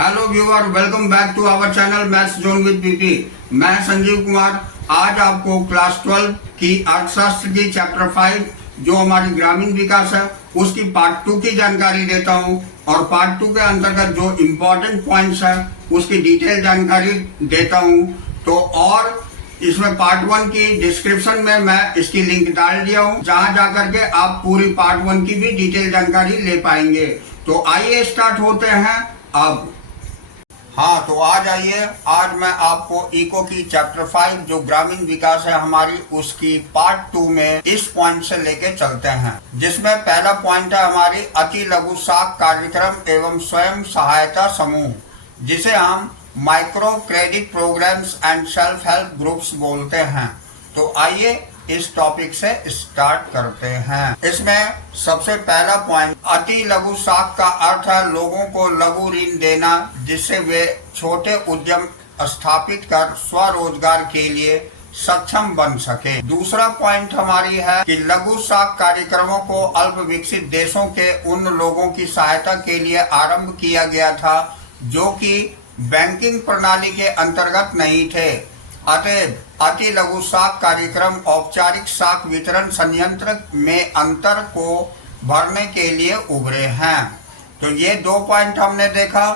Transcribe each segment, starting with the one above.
Hello viewer, welcome back to our channel maths zone with PP. मैं संजीव कुमार आज आपको class 12 की अर्थशास्त्र की चैप्टर 5 जो हमारी ग्रामीण विकास है उसकी पार्ट 2 की जानकारी देता हूं और पार्ट 2 के अंतर्गत जो इम्पोर्टेंट पॉइंट्स है उसकी डिटेल जानकारी देता हूं। तो और इसमें पार्ट 1 की डिस्क्रिप्शन में मैं इसकी लिंक डाल दिया हूं, जहां जाकर के आप पूरी पार्ट 1 की भी डिटेल जानकारी ले पाएंगे। तो आइए स्टार्ट होते हैं अब। हाँ, तो आज आइए, आज मैं आपको इको की चैप्टर 5 जो ग्रामीण विकास है हमारी उसकी पार्ट 2 में इस पॉइंट से लेके चलते हैं, जिसमें पहला पॉइंट है हमारी अति लघु साख कार्यक्रम एवं स्वयं सहायता समूह, जिसे हम micro credit programmes and self help groups बोलते हैं। तो आइए इस टॉपिक से स्टार्ट करते हैं। इसमें सबसे पहला पॉइंट, अति लघु साख का अर्थ है लोगों को लघु ऋण देना जिससे वे छोटे उद्यम स्थापित कर स्वरोजगार के लिए सक्षम बन सके। दूसरा पॉइंट हमारी है कि लघु साख कार्यक्रमों को अल्प विकसित देशों के उन लोगों की सहायता के लिए आरंभ किया गया था जो कि बैंकिंग प्रणाली के अंतर्गत नहीं थे। अतएव अति लघु साख कार्यक्रम औपचारिक साख वितरण संयंत्र में अंतर को भरने के लिए उभरे हैं। तो ये 2 पॉइंट हमने देखा।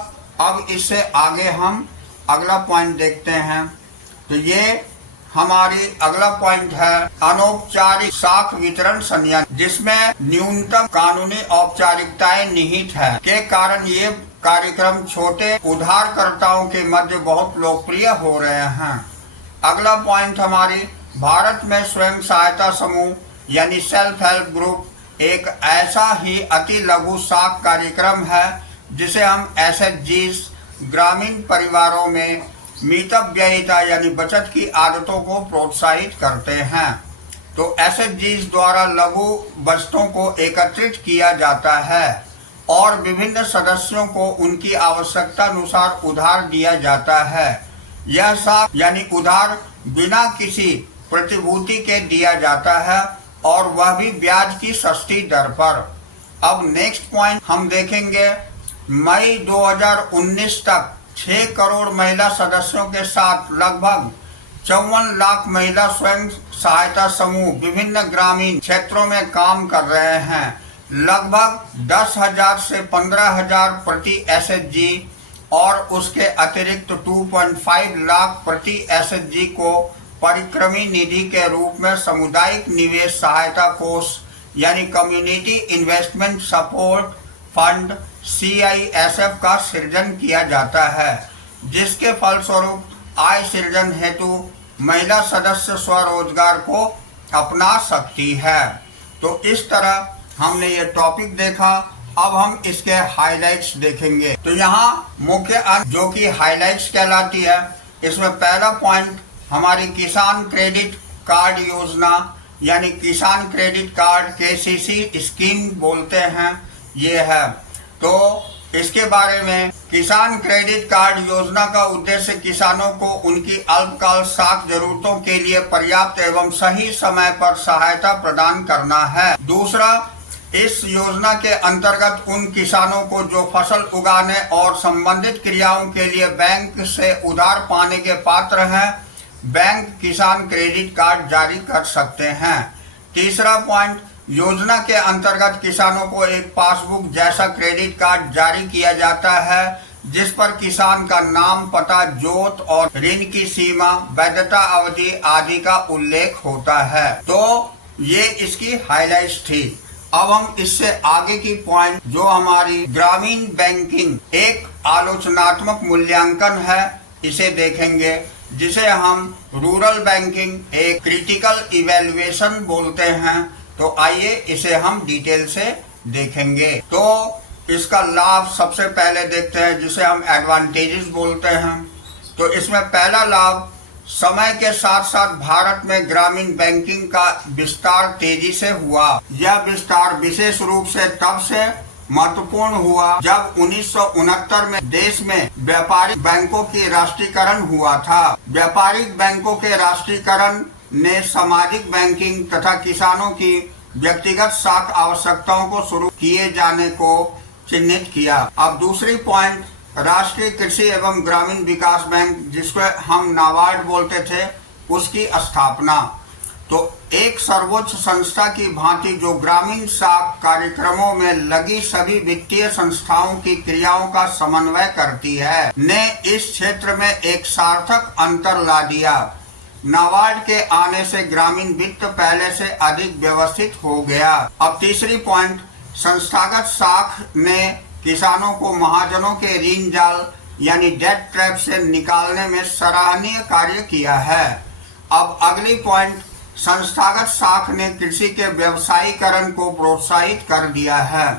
अब इससे आगे हम अगला पॉइंट देखते हैं। तो ये हमारी अगला पॉइंट है अनौपचारिक साख वितरण संयंत्र, जिसमें न्यूनतम कानूनी औपचारिकताएं निहित है के कारण ये कार्यक्रम छोटे उधारकर्ताओं के मध्य बहुत लोकप्रिय हो रहे हैं। अगला पॉइंट हमारी भारत में स्वयं सहायता समूह यानी सेल्फ हेल्प ग्रुप एक ऐसा ही अति लघु साख कार्यक्रम है जिसे हम एसएचजीज ग्रामीण परिवारों में मितव्ययिता यानी बचत की आदतों को प्रोत्साहित करते हैं। तो एसएचजीज द्वारा लघु बचतों को एकत्रित किया जाता है और विभिन्न सदस्यों को उनकी आवश्यकता अनुसार उधार दिया जाता है। यह साख यानी उधार बिना किसी प्रतिभूति के दिया जाता है और वह भी ब्याज की सस्ती दर पर। अब नेक्स्ट पॉइंट हम देखेंगे, मई 2019 तक 6 करोड़ महिला सदस्यों के साथ लगभग 54 लाख महिला स्वयं सहायता समूह विभिन्न ग्रामीण क्षेत्रों में काम कर रहे हैं। लगभग 10,000 से 15,000 प्रति एसएचजी और उसके अतिरिक्त 2.5 लाख प्रति एसएचजी को परिक्रमी निधि के रूप में सामुदायिक निवेश सहायता कोष यानी community investment support fund CISF का सृजन किया जाता है, जिसके फलस्वरूप आय सृजन हेतु महिला सदस्य स्वरोजगार को अपना सकती है। तो इस तरह हमने ये टॉपिक देखा। अब हम इसके हाइलाइट्स देखेंगे। तो यहाँ मुख्य अंक जो कि हाइलाइट्स कहलाती है, इसमें पहला पॉइंट हमारी किसान क्रेडिट कार्ड योजना यानी किसान क्रेडिट कार्ड KCC स्कीम बोलते हैं, ये है। तो इसके बारे में किसान क्रेडिट कार्ड योजना का उद्देश्य किसानों को उनकी अल्पकाल साख जरूरतों के लिए पर्याप्त एवं सही समय पर सहायता प्रदान करना है। दूसरा, इस योजना के अंतर्गत उन किसानों को जो फसल उगाने और संबंधित क्रियाओं के लिए बैंक से उधार पाने के पात्र हैं, बैंक किसान क्रेडिट कार्ड जारी कर सकते हैं। तीसरा पॉइंट, योजना के अंतर्गत किसानों को एक पासबुक जैसा क्रेडिट कार्ड जारी किया जाता है जिस पर किसान का नाम, पता, जोत और ऋण की सीमा, वैधता अवधि आदि का उल्लेख होता है। तो ये इसकी हाइलाइट्स थी। अब हम इससे आगे की पॉइंट जो हमारी ग्रामीण बैंकिंग एक आलोचनात्मक मूल्यांकन है इसे देखेंगे, जिसे हम रूरल बैंकिंग एक क्रिटिकल इवैल्यूएशन बोलते हैं। तो आइए इसे हम डिटेल से देखेंगे। तो इसका लाभ सबसे पहले देखते हैं जिसे हम एडवांटेजेस बोलते हैं। तो इसमें पहला लाभ, समय के साथ साथ भारत में ग्रामीण बैंकिंग का विस्तार तेजी से हुआ। यह विस्तार विशेष रूप से तब से महत्वपूर्ण हुआ जब 1969 में देश में व्यापारिक बैंकों की राष्ट्रीयकरण हुआ था। व्यापारिक बैंकों के राष्ट्रीयकरण ने सामाजिक बैंकिंग तथा किसानों की व्यक्तिगत साख आवश्यकताओं को शुरू किए जाने को चिन्हित किया। अब दूसरी पॉइंट, राष्ट्रीय कृषि एवं ग्रामीण विकास बैंक, जिसको हम नाबार्ड बोलते थे, उसकी स्थापना। तो एक सर्वोच्च संस्था की भांति जो ग्रामीण साख कार्यक्रमों में लगी सभी वित्तीय संस्थाओं की क्रियाओं का समन्वय करती है, ने इस क्षेत्र में एक सार्थक अंतर ला दिया। नाबार्ड के आने से ग्रामीण वित्त पहले से अधिक व्यवस्थित हो गया। अब तीसरी पॉइंट, संस्थागत साख ने किसानों को महाजनों के ऋण जाल यानी डेट ट्रैप से निकालने में सराहनीय कार्य किया है। अब अगली पॉइंट, संस्थागत साख ने कृषि के व्यवसायीकरण को प्रोत्साहित कर दिया है।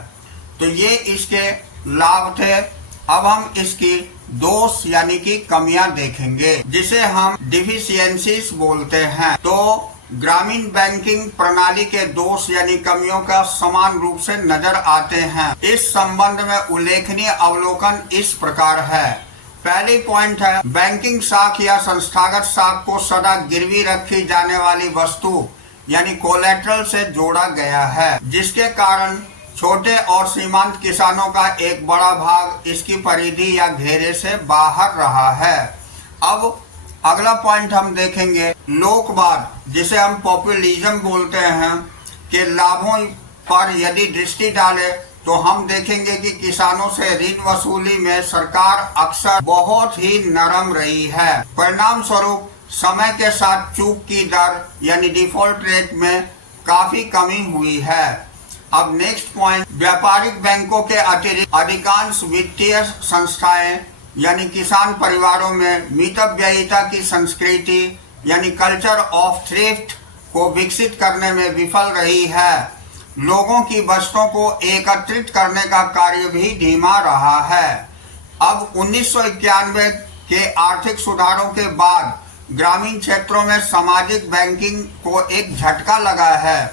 तो ये इसके लाभ थे। अब हम इसकी दोष यानी कि कमियां देखेंगे, जिसे हम डिफिशियंसीज बोलते हैं। तो ग्रामीण बैंकिंग प्रणाली के दोष यानी कमियों का समान रूप से नजर आते हैं। इस संबंध में उल्लेखनीय अवलोकन इस प्रकार है। पहली पॉइंट है, बैंकिंग साख या संस्थागत साख को सदा गिरवी रखी जाने वाली वस्तु यानी कोलेट्रल से जोड़ा गया है, जिसके कारण छोटे और सीमांत किसानों का एक बड़ा भाग इसकी परिधि या घेरे से बाहर रहा है। अब अगला पॉइंट हम देखेंगे, लोकवाद, जिसे हम पॉपुलिज्म बोलते हैं, के लाभों पर यदि दृष्टि डाले तो हम देखेंगे कि किसानों से ऋण वसूली में सरकार अक्सर बहुत ही नरम रही है। परिणाम स्वरूप समय के साथ चूक की दर यानी डिफॉल्ट रेट में काफी कमी हुई है। अब नेक्स्ट पॉइंट, व्यापारिक बैंकों के अतिरिक्त अधिकांश वित्तीय संस्थाएं यानी किसान परिवारों में मितव्ययिता की संस्कृति यानी कल्चर ऑफ थ्रिफ्ट को विकसित करने में विफल रही है। लोगों की बचतों को एकत्रित करने का कार्य भी धीमा रहा है। अब 1991 के आर्थिक सुधारों के बाद ग्रामीण क्षेत्रों में सामाजिक बैंकिंग को एक झटका लगा है।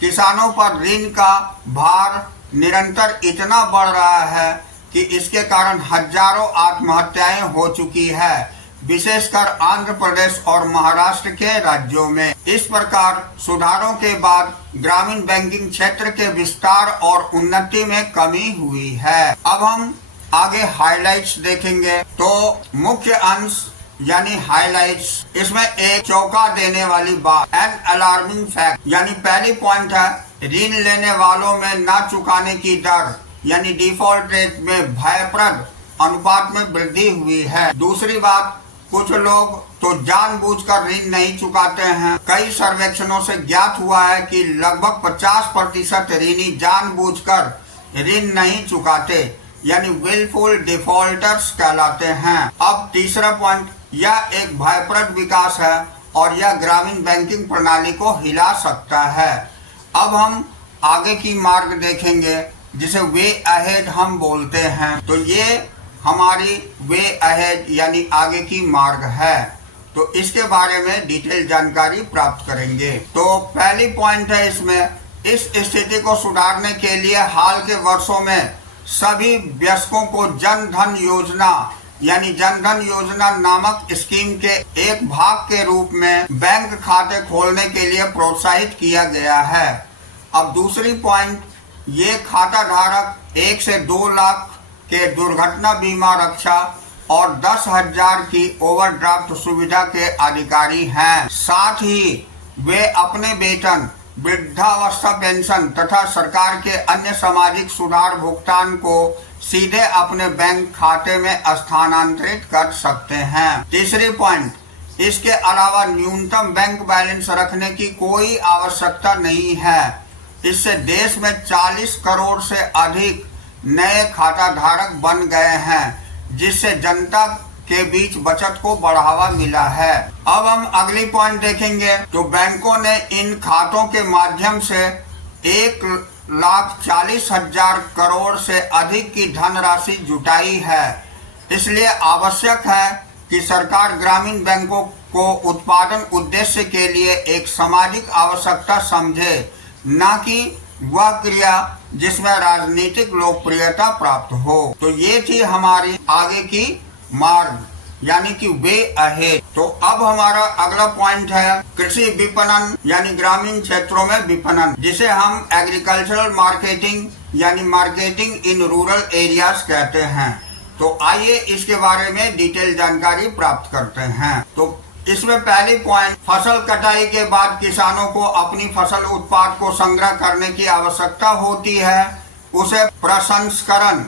किसानों पर ऋण का भार निरंतर इतना बढ़ रहा है कि इसके कारण हजारों आत्महत्याएं हो चुकी है, विशेषकर आंध्र प्रदेश और महाराष्ट्र के राज्यों में। इस प्रकार सुधारों के बाद ग्रामीण बैंकिंग क्षेत्र के विस्तार और उन्नति में कमी हुई है। अब हम आगे हाइलाइट्स देखेंगे। तो मुख्य अंश यानी हाइलाइट्स, इसमें एक चौंका देने वाली बात, एन अलार्मिंग फैक्ट, यानी पहली पॉइंट है, ऋण लेने वालों में न चुकाने की दर यानी डिफॉल्ट रेट में भयप्रद अनुपात में वृद्धि हुई है। दूसरी बात, कुछ लोग तो जानबूझकर ऋण नहीं चुकाते हैं। कई सर्वेक्षणों से ज्ञात हुआ है कि लगभग 50% ऋणी जानबूझकर ऋण नहीं चुकाते यानी विलफुल डिफॉल्टर्स कहलाते हैं। अब तीसरा पॉइंट, यह एक भयप्रद विकास है और यह ग्रामीण बैंकिंग प्रणाली को हिला सकता है। अब हम आगे की मार्ग देखेंगे, जिसे वे अहेड हम बोलते हैं। तो ये हमारी वे अहेड यानी आगे की मार्ग है। तो इसके बारे में डिटेल जानकारी प्राप्त करेंगे। तो पहली पॉइंट है इसमें, इस स्थिति को सुधारने के लिए हाल के वर्षों में सभी वयस्कों को जन धन योजना यानी जन धन योजना नामक स्कीम के एक भाग के रूप में बैंक खाते खोलने के लिए प्रोत्साहित किया गया है। अब दूसरी पॉइंट, ये खाता धारक 1 से 2 लाख के दुर्घटना बीमा रक्षा और 10,000 की ओवरड्राफ्ट सुविधा के अधिकारी हैं। साथ ही वे अपने वेतन, वृद्धावस्था पेंशन तथा सरकार के अन्य सामाजिक सुधार भुगतान को सीधे अपने बैंक खाते में स्थानांतरित कर सकते हैं। तीसरी पॉइंट, इसके अलावा न्यूनतम बैंक बैलेंस रखने की कोई आवश्यकता नहीं है। इससे देश में 40 करोड़ से अधिक नए खाता धारक बन गए हैं, जिससे जनता के बीच बचत को बढ़ावा मिला है। अब हम अगली पॉइंट देखेंगे। तो बैंकों ने इन खातों के माध्यम से 1,40,000 करोड़ से अधिक की धनराशि जुटाई है। इसलिए आवश्यक है कि सरकार ग्रामीण बैंकों को उत्पादन उद्देश्य के लिए एक सामाजिक आवश्यकता समझे, न कि वह क्रिया जिसमें राजनीतिक लोकप्रियता प्राप्त हो। तो ये थी हमारी आगे की मार्ग यानी कि वे अहेड। तो अब हमारा अगला पॉइंट है कृषि विपणन यानी ग्रामीण क्षेत्रों में विपणन, जिसे हम एग्रीकल्चरल मार्केटिंग यानी मार्केटिंग इन रूरल एरियाज कहते हैं। तो आइए इसके बारे में डिटेल जानकारी प्राप्त करते हैं। तो इसमें पहली पॉइंट, फसल कटाई के बाद किसानों को अपनी फसल उत्पाद को संग्रह करने की आवश्यकता होती है। उसे प्रसंस्करण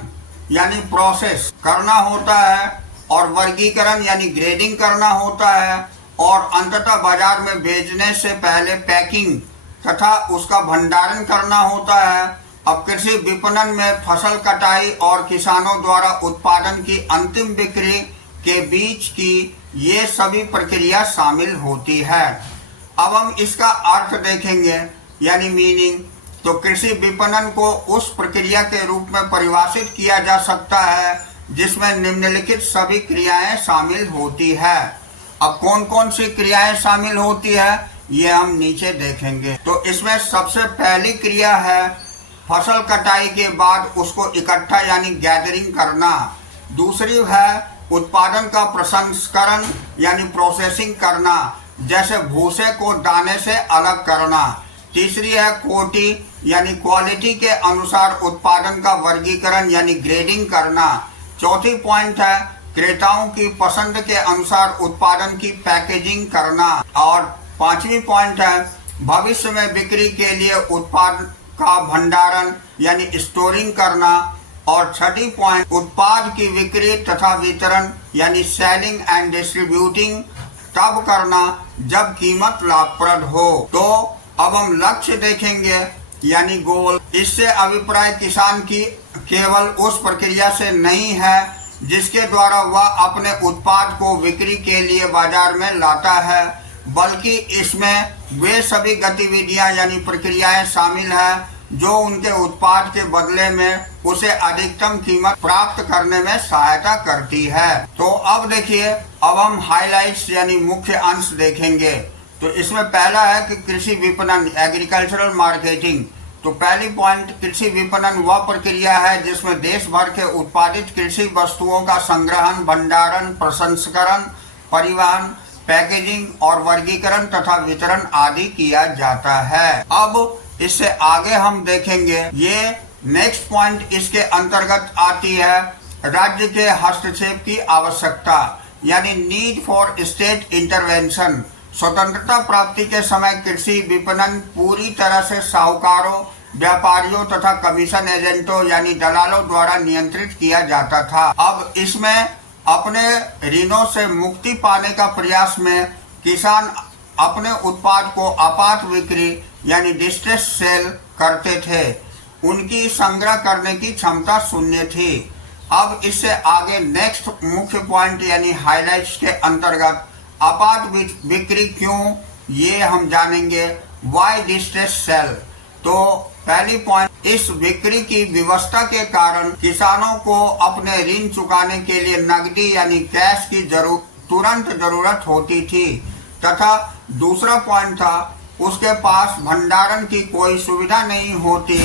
यानी प्रोसेस करना होता है और वर्गीकरण यानी ग्रेडिंग करना होता है और अंततः बाजार में भेजने से पहले पैकिंग तथा उसका भंडारण करना होता है। अब कृषि विपणन में फसल कटाई और किसानों द्वारा उत्पादन की अंतिम बिक्री के बीच की ये सभी प्रक्रिया शामिल होती है। अब हम इसका अर्थ देखेंगे यानी मीनिंग। तो कृषि विपणन को उस प्रक्रिया के रूप में परिभाषित किया जा सकता है जिसमें निम्नलिखित सभी क्रियाएं शामिल होती है। अब कौन कौन सी क्रियाएं शामिल होती है ये हम नीचे देखेंगे। तो इसमें सबसे पहली क्रिया है फसल कटाई के बाद उसको इकट्ठा यानी गैदरिंग करना। दूसरी है उत्पादन का प्रसंस्करण यानी प्रोसेसिंग करना, जैसे भूसे को दाने से अलग करना। तीसरी है कोटी यानी क्वालिटी के अनुसार उत्पादन का वर्गीकरण यानी ग्रेडिंग करना। चौथी पॉइंट है क्रेताओं की पसंद के अनुसार उत्पादन की पैकेजिंग करना। और पांचवी पॉइंट है भविष्य में बिक्री के लिए उत्पाद का भंडारण यानी स्टोरिंग करना। और छठी पॉइंट उत्पाद की बिक्री तथा वितरण यानी सेलिंग एंड डिस्ट्रीब्यूटिंग तब करना जब कीमत लाभप्रद हो। तो अब हम लक्ष्य देखेंगे यानी गोल। इससे अभिप्राय किसान की केवल उस प्रक्रिया से नहीं है जिसके द्वारा वह अपने उत्पाद को बिक्री के लिए बाजार में लाता है, बल्कि इसमें वे सभी गतिविधियां यानी प्रक्रियाएं शामिल हैं जो उनके उत्पाद के बदले में उसे अधिकतम कीमत प्राप्त करने में सहायता करती है। तो अब देखिए, अब हम हाइलाइट्स यानी मुख्य अंश देखेंगे। तो इसमें पहला है कि कृषि विपणन एग्रीकल्चरल मार्केटिंग। तो पहली पॉइंट, कृषि विपणन वह प्रक्रिया है जिसमें देश भर के उत्पादित कृषि वस्तुओं का संग्रहण, भंडारण, प्रसंस्करण, परिवहन, पैकेजिंग और वर्गीकरण तथा वितरण आदि किया जाता है। अब इससे आगे हम देखेंगे, ये नेक्स्ट पॉइंट इसके अंतर्गत आती है राज्य के हस्तक्षेप की आवश्यकता यानी नीड फॉर स्टेट इंटरवेंशन। स्वतंत्रता प्राप्ति के समय कृषि विपणन पूरी तरह से साहूकारों, व्यापारियों तथा कमीशन एजेंटों यानी दलालों द्वारा नियंत्रित किया जाता था। अब इसमें अपने ऋणों से मुक्ति पाने का प्रयास में किसान अपने उत्पाद को आपात बिक्री यानी डिस्ट्रेस सेल करते थे। उनकी संग्रह करने की क्षमता शून्य थी। अब इससे आगे नेक्स्ट मुख्य पॉइंट यानी हाइलाइट्स के अंतर्गत आपात बिक्री क्यों, ये हम जानेंगे। Why distress sale. तो पहली पॉइंट, इस बिक्री की व्यवस्था के कारण किसानों को अपने ऋण चुकाने के लिए नकदी यानी कैश की तुरंत जरूरत होती थी तथा दूसरा पॉइंट था उसके पास भंडारण की कोई सुविधा नहीं होती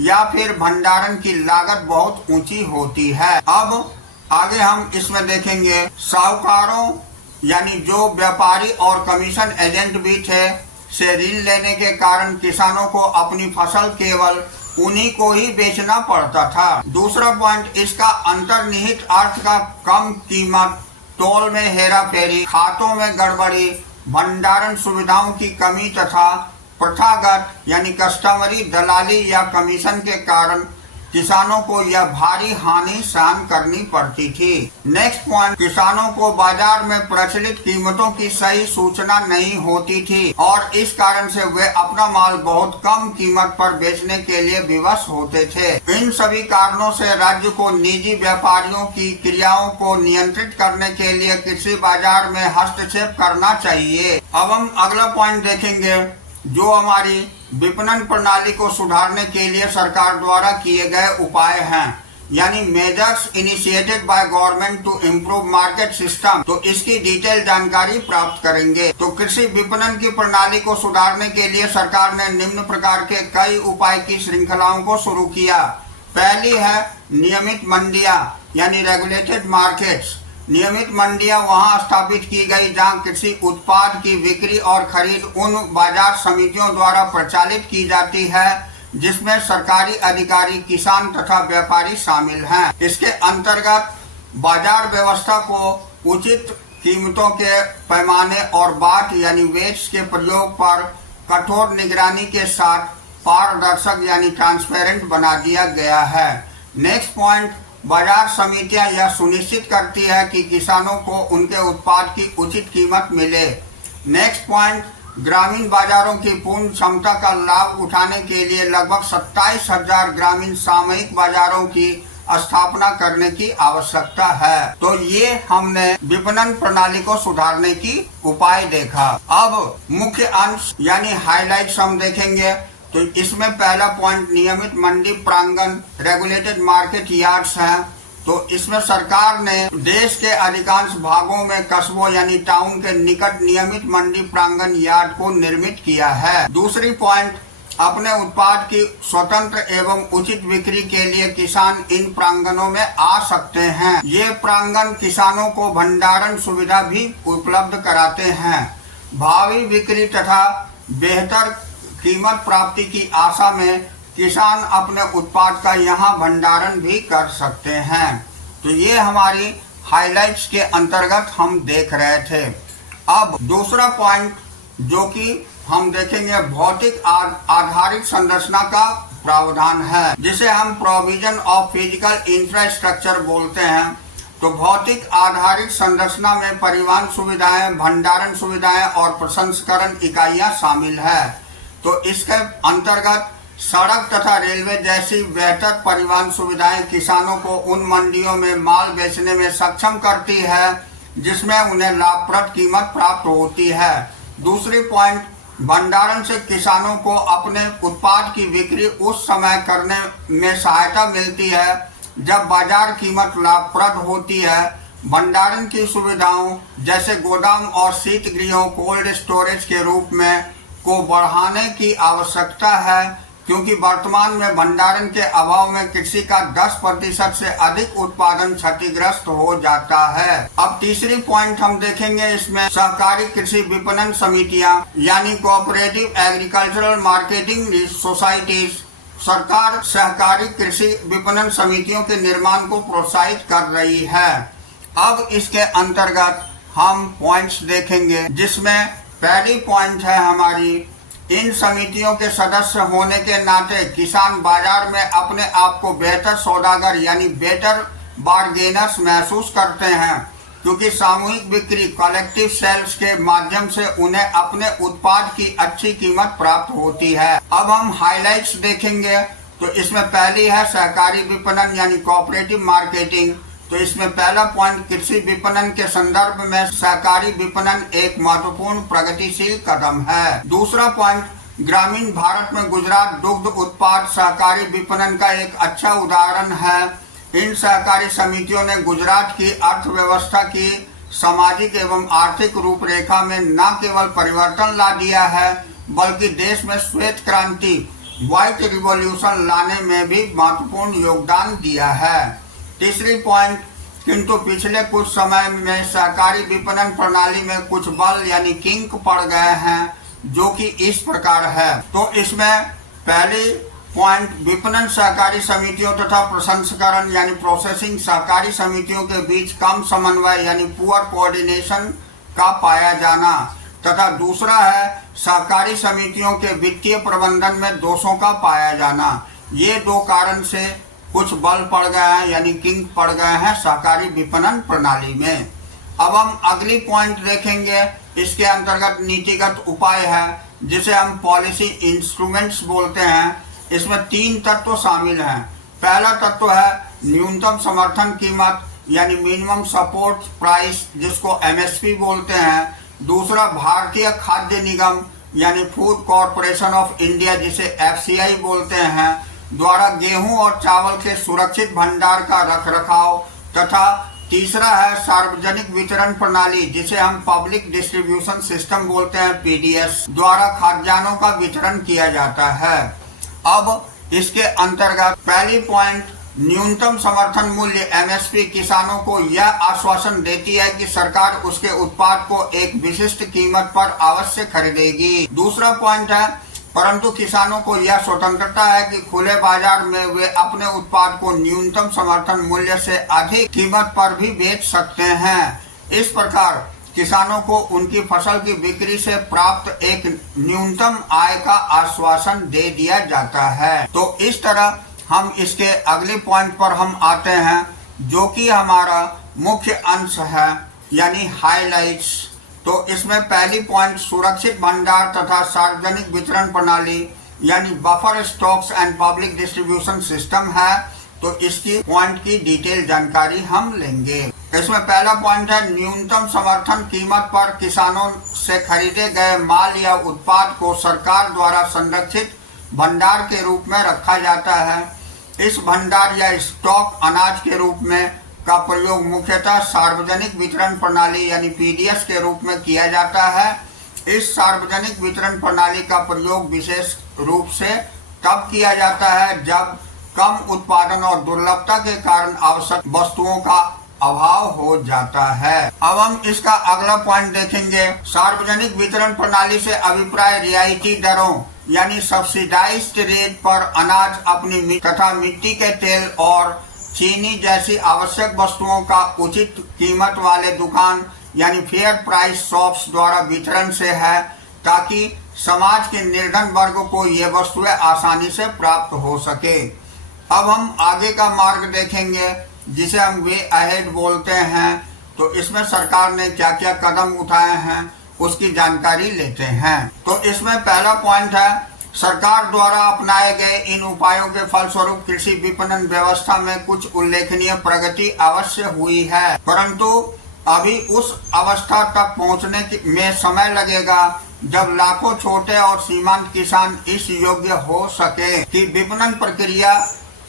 या फिर भंडारण की लागत बहुत ऊंची होती है। अब आगे हम इसमें देखेंगे साहूकारों यानी जो व्यापारी और कमीशन एजेंट भी थे से ऋण लेने के कारण किसानों को अपनी फसल केवल उन्हीं को ही बेचना पड़ता था। दूसरा पॉइंट, इसका अंतर्निहित अर्थ का कम कीमत, तोल में हेरा फेरी, खातों में गड़बड़ी, भंडारण सुविधाओं की कमी तथा प्रथागत यानी कस्टमरी दलाली या कमीशन के कारण किसानों को यह भारी हानि सहन करनी पड़ती थी। नेक्स्ट पॉइंट, किसानों को बाजार में प्रचलित कीमतों की सही सूचना नहीं होती थी और इस कारण से वे अपना माल बहुत कम कीमत पर बेचने के लिए विवश होते थे। इन सभी कारणों से राज्य को निजी व्यापारियों की क्रियाओं को नियंत्रित करने के लिए कृषि बाजार में हस्तक्षेप करना चाहिए। अब हम अगला पॉइंट देखेंगे जो हमारी विपणन प्रणाली को सुधारने के लिए सरकार द्वारा किए गए उपाय हैं यानी measures initiated by government to improve market system. तो इसकी डिटेल जानकारी प्राप्त करेंगे। तो कृषि विपणन की प्रणाली को सुधारने के लिए सरकार ने निम्न प्रकार के कई उपाय की श्रृंखलाओं को शुरू किया। पहली है नियमित मंडियां यानी रेगुलेटेड मार्केट्स। नियमित मंडियां वहां स्थापित की गई जहां कृषि उत्पाद की बिक्री और खरीद उन बाजार समितियों द्वारा प्रचालित की जाती है जिसमें सरकारी अधिकारी, किसान तथा व्यापारी शामिल हैं। इसके अंतर्गत बाजार व्यवस्था को उचित कीमतों के पैमाने और बाट यानी वेट्स के प्रयोग पर कठोर निगरानी के साथ पारदर्शक यानी ट्रांसपेरेंट बना दिया गया है। नेक्स्ट पॉइंट, बाजार समितियां यह सुनिश्चित करती है कि किसानों को उनके उत्पाद की उचित कीमत मिले। नेक्स्ट पॉइंट, ग्रामीण बाजारों की पूर्ण क्षमता का लाभ उठाने के लिए लगभग 27,000 ग्रामीण सामूहिक बाजारों की स्थापना करने की आवश्यकता है। तो ये हमने विपणन प्रणाली को सुधारने की उपाय देखा। अब मुख्य अंश यानी हाइलाइट्स हम देखेंगे। तो इसमें पहला पॉइंट नियमित मंडी प्रांगण रेगुलेटेड मार्केट यार्ड्स है। तो इसमें सरकार ने देश के अधिकांश भागों में कस्बों यानी टाउन के निकट नियमित मंडी प्रांगण यार्ड को निर्मित किया है। दूसरी पॉइंट, अपने उत्पाद की स्वतंत्र एवं उचित बिक्री के लिए किसान इन प्रांगणों में आ सकते हैं। ये प्रांगण किसानों को भंडारण सुविधा भी उपलब्ध कराते हैं। भावी बिक्री तथा बेहतर कीमत प्राप्ति की आशा में किसान अपने उत्पाद का यहाँ भंडारण भी कर सकते हैं। तो ये हमारी हाइलाइट्स के अंतर्गत हम देख रहे थे। अब दूसरा पॉइंट जो कि हम देखेंगे भौतिक आधारित संरचना का प्रावधान है, जिसे हम प्रोविजन ऑफ फिजिकल इंफ्रास्ट्रक्चर बोलते हैं। तो भौतिक आधारित संरचना में परिवहन सुविधाएं, भंडारण सुविधाएं और प्रसंस्करण इकाइयां शामिल है। तो इसके अंतर्गत सड़क तथा रेलवे जैसी बेहतर परिवहन सुविधाएं किसानों को उन मंडियों में माल बेचने में सक्षम करती है जिसमें उन्हें लाभप्रद कीमत प्राप्त होती है। दूसरी पॉइंट, भंडारण से किसानों को अपने उत्पाद की बिक्री उस समय करने में सहायता मिलती है जब बाजार कीमत लाभप्रद होती है। भंडारण की सुविधाओं जैसे गोदाम और शीतगृहों कोल्ड स्टोरेज के रूप में को बढ़ाने की आवश्यकता है, क्योंकि वर्तमान में भंडारण के अभाव में कृषि का 10% से अधिक उत्पादन क्षतिग्रस्त हो जाता है। अब तीसरी पॉइंट हम देखेंगे, इसमें सहकारी कृषि विपणन समितियां यानी कोऑपरेटिव एग्रीकल्चरल मार्केटिंग सोसाइटीज। सरकार सहकारी कृषि विपणन समितियों के निर्माण को प्रोत्साहित कर रही है। अब इसके अंतर्गत हम पॉइंट्स देखेंगे, जिसमें पहली पॉइंट है हमारी, इन समितियों के सदस्य होने के नाते किसान बाजार में अपने आप को बेहतर सौदागर यानी बेटर बार्गेनर्स महसूस करते हैं, क्योंकि सामूहिक बिक्री कलेक्टिव सेल्स के माध्यम से उन्हें अपने उत्पाद की अच्छी कीमत प्राप्त होती है। अब हम हाइलाइट्स देखेंगे। तो इसमें पहली है सहकारी विपणन यानी कोऑपरेटिव मार्केटिंग। तो इसमें पहला पॉइंट, कृषि विपणन के संदर्भ में सहकारी विपणन एक महत्वपूर्ण प्रगतिशील कदम है। दूसरा पॉइंट, ग्रामीण भारत में गुजरात दुग्ध उत्पाद सहकारी विपणन का एक अच्छा उदाहरण है। इन सहकारी समितियों ने गुजरात की अर्थव्यवस्था की सामाजिक एवं आर्थिक रूपरेखा में न केवल परिवर्तन ला दिया है, बल्कि देश में श्वेत क्रांति व्हाइट रिवॉल्यूशन लाने में भी महत्वपूर्ण योगदान दिया है। तीसरी पॉइंट, किंतु पिछले कुछ समय में सहकारी विपणन प्रणाली में कुछ बल यानी किंक पड़ गए हैं, जो कि इस प्रकार है। तो इसमें पहली पॉइंट, विपणन सहकारी समितियों तथा प्रसंस्करण यानी प्रोसेसिंग सहकारी समितियों के बीच कम समन्वय यानी पुअर कोऑर्डिनेशन का पाया जाना, तथा दूसरा है सहकारी समितियों के वित्तीय प्रबंधन में दोषों का पाया जाना। ये दो कारण से कुछ बल पड़ गए हैं यानी किंग पड़ गए हैं सहकारी विपणन प्रणाली में। अब हम अगली पॉइंट देखेंगे। इसके अंतर्गत नीतिगत उपाय है, जिसे हम पॉलिसी इंस्ट्रूमेंट्स बोलते हैं। इसमें 3 तत्व शामिल हैं। पहला तत्व है न्यूनतम समर्थन कीमत यानी मिनिमम सपोर्ट प्राइस, जिसको MSP बोलते हैं। दूसरा भारतीय खाद्य निगम यानी फूड कॉरपोरेशन ऑफ इंडिया, जिसे FCI बोलते हैं, द्वारा गेहूं और चावल के सुरक्षित भंडार का रखरखाव। तथा तीसरा है सार्वजनिक वितरण प्रणाली, जिसे हम पब्लिक डिस्ट्रीब्यूशन सिस्टम बोलते हैं PDS, द्वारा खाद्यान्नों का वितरण किया जाता है। अब इसके अंतर्गत पहली पॉइंट, न्यूनतम समर्थन मूल्य MSP किसानों को यह आश्वासन देती है कि सरकार उसके उत्पाद को एक विशिष्ट कीमत पर अवश्य खरीदेगी। दूसरा पॉइंट है परंतु किसानों को यह स्वतंत्रता है कि खुले बाजार में वे अपने उत्पाद को न्यूनतम समर्थन मूल्य से अधिक कीमत पर भी बेच सकते हैं। इस प्रकार किसानों को उनकी फसल की बिक्री से प्राप्त एक न्यूनतम आय का आश्वासन दे दिया जाता है। तो इस तरह हम इसके अगले पॉइंट पर हम आते हैं, जो कि हमारा मुख्य अंश है यानी हाइलाइट्स। तो इसमें पहली पॉइंट सुरक्षित भंडार तथा सार्वजनिक वितरण प्रणाली यानी buffer stocks and public distribution system है। तो इसकी पॉइंट की डिटेल जानकारी हम लेंगे। इसमें पहला पॉइंट है न्यूनतम समर्थन कीमत पर किसानों से खरीदे गए माल या उत्पाद को सरकार द्वारा संरक्षित भंडार के रूप में रखा जाता है। इस भंडार या स्टॉक अनाज के रूप में का प्रयोग मुख्यतः सार्वजनिक वितरण प्रणाली यानी पीडीएस के रूप में किया जाता है। इस सार्वजनिक वितरण प्रणाली का प्रयोग विशेष रूप से तब किया जाता है जब कम उत्पादन और दुर्लभता के कारण आवश्यक वस्तुओं का अभाव हो जाता है। अब हम इसका अगला पॉइंट देखेंगे। सार्वजनिक वितरण प्रणाली से अभिप्राय रियायती दरों यानी सब्सिडाइज्ड रेट पर अनाज अपनी तथा मिट्टी के तेल और चीनी जैसी आवश्यक वस्तुओं का उचित कीमत वाले दुकान यानी फेयर प्राइस शॉप्स द्वारा वितरण से है, ताकि समाज के निर्धन वर्ग को ये वस्तुएं आसानी से प्राप्त हो सके। अब हम आगे का मार्ग देखेंगे जिसे हम वे अहेड बोलते हैं। तो इसमें सरकार ने क्या क्या कदम उठाए हैं उसकी जानकारी लेते हैं। तो इसमें पहला पॉइंट है सरकार द्वारा अपनाए गए इन उपायों के फलस्वरूप कृषि विपणन व्यवस्था में कुछ उल्लेखनीय प्रगति अवश्य हुई है, परंतु अभी उस अवस्था तक पहुंचने में समय लगेगा जब लाखों छोटे और सीमांत किसान इस योग्य हो सके कि विपणन प्रक्रिया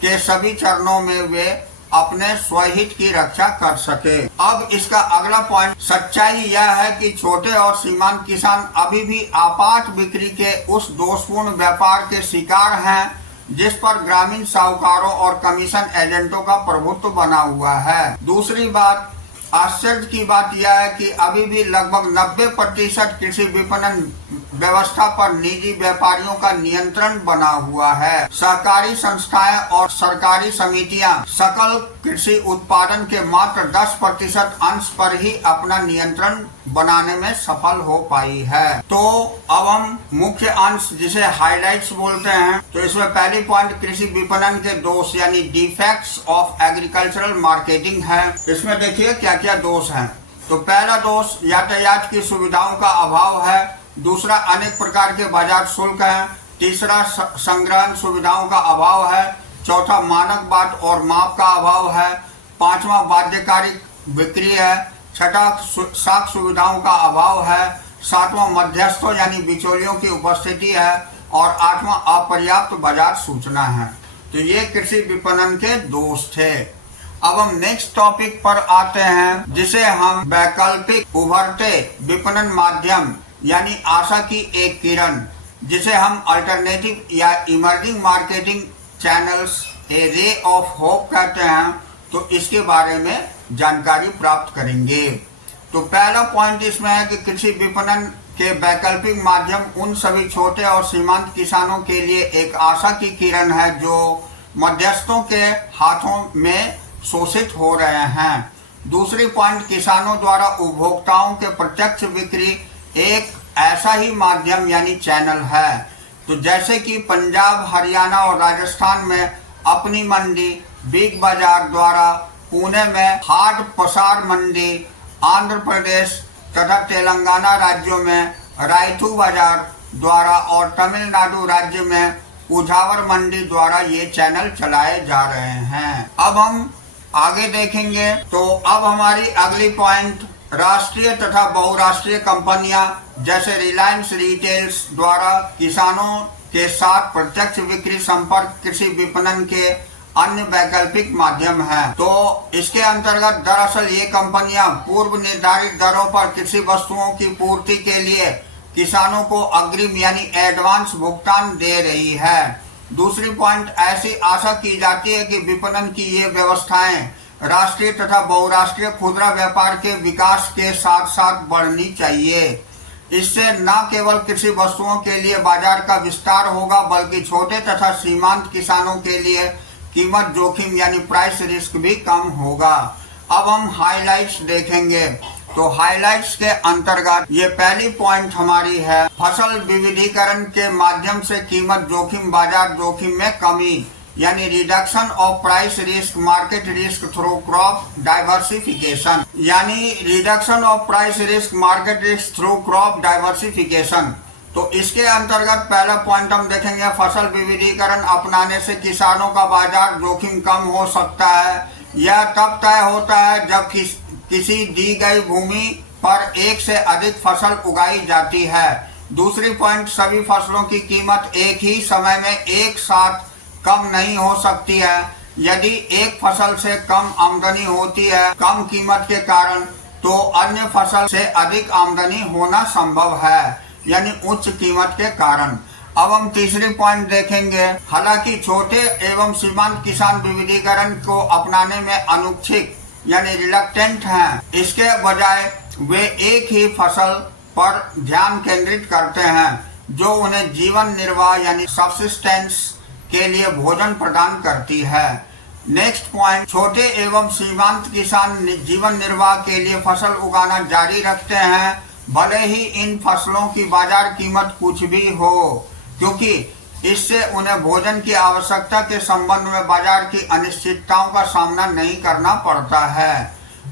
के सभी चरणों में वे अपने स्वहित की रक्षा कर सके। अब इसका अगला पॉइंट सच्चाई यह है कि छोटे और सीमांत किसान अभी भी आपात बिक्री के उस दोषपूर्ण व्यापार के शिकार हैं जिस पर ग्रामीण साहूकारों और कमीशन एजेंटों का प्रभुत्व बना हुआ है। दूसरी बात, आश्चर्य की बात यह है कि अभी भी लगभग 90% कृषि विपणन व्यवस्था पर निजी व्यापारियों का नियंत्रण बना हुआ है। सहकारी संस्थाएं और सरकारी समितियां सकल कृषि उत्पादन के मात्र 10% अंश पर ही अपना नियंत्रण बनाने में सफल हो पाई है। तो अब हम मुख्य अंश जिसे हाइलाइट्स बोलते हैं, तो इसमें पहली पॉइंट कृषि विपणन के दोष यानी डिफेक्ट्स ऑफ एग्रीकल्चरल मार्केटिंग है। इसमें देखिए क्या क्या दोष हैं। तो पहला दोष यातायात की सुविधाओं का अभाव है। दूसरा, अनेक प्रकार के बाजार शुल्क हैं। तीसरा, संग्रहण सुविधाओं का अभाव है। चौथा, मानक बाट और माप का अभाव है। पांचवा, बाध्यकारी बिक्री है। छठा, साख सुविधाओं का अभाव है। सातवां, मध्यस्थों यानी बिचौलियों की उपस्थिति है। और आठवां, अपर्याप्त बाजार सूचना है। तो ये कृषि विपणन के दोष थे। अब हम नेक्स्ट टॉपिक पर आते हैं जिसे हम वैकल्पिक उभरते विपणन माध्यम यानी आशा की एक किरण, जिसे हम अल्टरनेटिव या emerging marketing channels A ray of hope कहते हैं। तो इसके बारे में जानकारी प्राप्त करेंगे। तो पहला पॉइंट इसमें है कि कृषि विपणन के वैकल्पिक माध्यम उन सभी छोटे और सीमांत किसानों के लिए एक आशा की किरण है जो मध्यस्थों के हाथों में शोषित हो रहे हैं। दूसरी पॉइंट, किसानों द्वारा उपभोक्ताओं के प्रत्यक्ष बिक्री एक ऐसा ही माध्यम यानी चैनल है। तो जैसे कि पंजाब, हरियाणा और राजस्थान में अपनी मंडी बिग बाजार द्वारा, पुणे में हाट पसार मंडी, आंध्र प्रदेश तथा तेलंगाना राज्यों में रायथू बाजार द्वारा और तमिलनाडु राज्य में उझावर मंडी द्वारा ये चैनल चलाए जा रहे हैं। अब हम आगे देखेंगे। तो अब हमारी अगली पॉइंट, राष्ट्रीय तथा बहुराष्ट्रीय कंपनियां जैसे रिलायंस रिटेल्स द्वारा किसानों के साथ प्रत्यक्ष बिक्री संपर्क कृषि विपणन के अन्य वैकल्पिक माध्यम है। तो इसके अंतर्गत दरअसल ये कंपनियां पूर्व निर्धारित दरों पर कृषि वस्तुओं की पूर्ति के लिए किसानों को अग्रिम यानी एडवांस भुगतान दे रही है। दूसरी पॉइंट, ऐसी आशा की जाती है कि विपणन की ये व्यवस्थाएं राष्ट्रीय तथा बहुराष्ट्रीय खुदरा व्यापार के विकास के साथ साथ बढ़नी चाहिए। इससे न केवल कृषि वस्तुओं के लिए बाजार का विस्तार होगा बल्कि छोटे तथा सीमांत किसानों के लिए कीमत जोखिम यानी प्राइस रिस्क भी कम होगा। अब हम हाइलाइट्स देखेंगे। तो हाइलाइट्स के अंतर्गत ये पहली पॉइंट हमारी है, फसल विविधीकरण के माध्यम से कीमत जोखिम बाजार जोखिम में कमी यानी reduction of price risk market risk through crop diversification, यानी reduction of price risk market risk through crop diversification. तो इसके अंतर्गत पहला पॉइंट हम देखेंगे, फसल विविधीकरण अपनाने से किसानों का बाजार जोखिम कम हो सकता है। यह तब तय होता है जब किसी दी गई भूमि पर एक से अधिक फसल उगाई जाती है। दूसरी पॉइंट, सभी फसलों की कीमत एक ही समय में एक साथ कम नहीं हो सकती है। यदि एक फसल से कम आमदनी होती है कम कीमत के कारण, तो अन्य फसल से अधिक आमदनी होना संभव है यानी उच्च कीमत के कारण। अब हम तीसरी पॉइंट देखेंगे, हालांकि छोटे एवं सीमांत किसान विविधीकरण को अपनाने में अनुच्छिक यानी रिलक्टेंट हैं, इसके बजाय वे एक ही फसल पर ध्यान केंद्रित करते हैं जो उन्हें जीवन निर्वाह यानी सब्सिस्टेंस के लिए भोजन प्रदान करती है। नेक्स्ट पॉइंट, छोटे एवं सीमांत किसान जीवन निर्वाह के लिए फसल उगाना जारी रखते हैं भले ही इन फसलों की बाजार कीमत कुछ भी हो, क्योंकि इससे उन्हें भोजन की आवश्यकता के संबंध में बाजार की अनिश्चितताओं का सामना नहीं करना पड़ता है।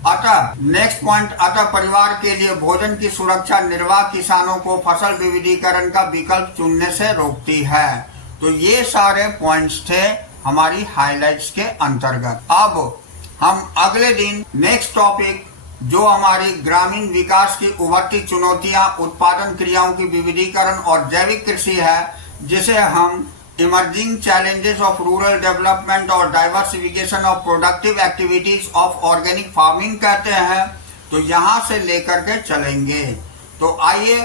अतः नेक्स्ट पॉइंट, अतः परिवार के लिए भोजन की सुरक्षा निर्वाह किसानों को फसल विविधीकरण का विकल्प चुनने से रोकती है। तो ये सारे पॉइंट्स थे हमारी हाइलाइट्स के अंतर्गत। अब हम अगले दिन नेक्स्ट टॉपिक जो हमारी ग्रामीण विकास की उभरती चुनौतियां उत्पादन क्रियाओं की विविधीकरण और जैविक कृषि है, जिसे हम emerging challenges of rural development और diversification of productive activities of organic farming कहते हैं, तो यहाँ से लेकर के चलेंगे। तो आइए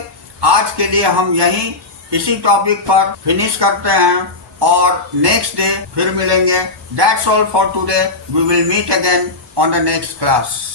आज के लिए हम यहीं इसी टॉपिक पर फिनिश करते हैं और नेक्स्ट डे फिर मिलेंगे। That's all for today, we will meet again on the next class.